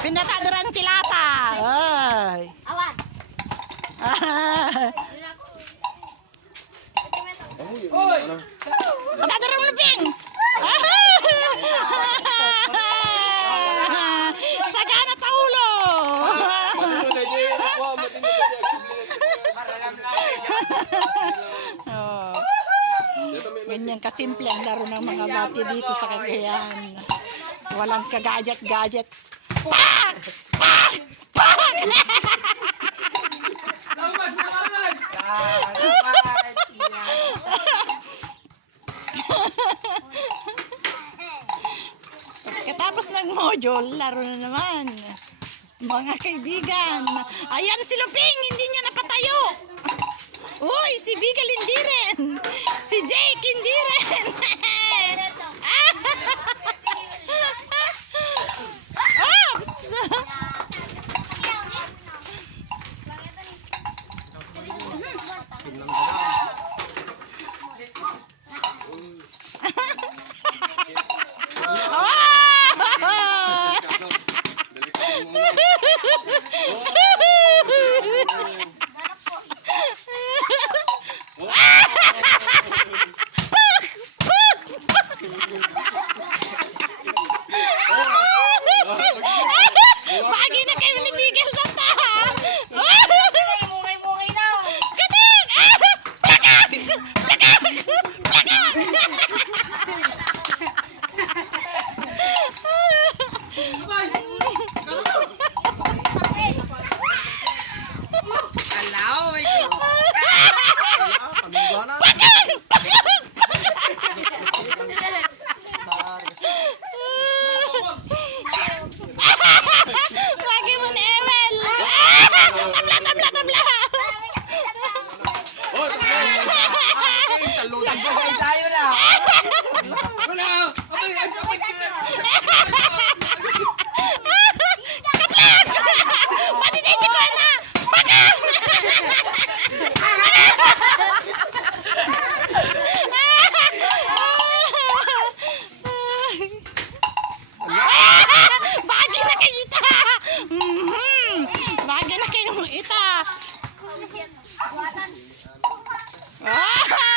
Pinatadaran kilata. Ay. Awan. Patadaran luping. Sagana taulo. Oh. Ganyan kasimple ang laro ng mga bati dito sa Cagayan. Walang kagadget-gadget. Pak! Pak! Pak! Katapos ng module, laro na naman. Mga kaibigan. Ayan si Luping, hindi niya napatayo. Uy, si Bigal hindi rin. Si Jake hindi rin. Oops! Bagi na kayo ni Bigal na ta. Mungay-mungay daw. Kating! Plakak! Plakak! Plakak! Alaw, may Bagi mo ni Emel. Tabla, tabla, tabla. talunan tayo na. Wala. Pati na ito ko na. Baka! Bagi na kayo ita. Bagi na kayo ita. Suwatan. Ah!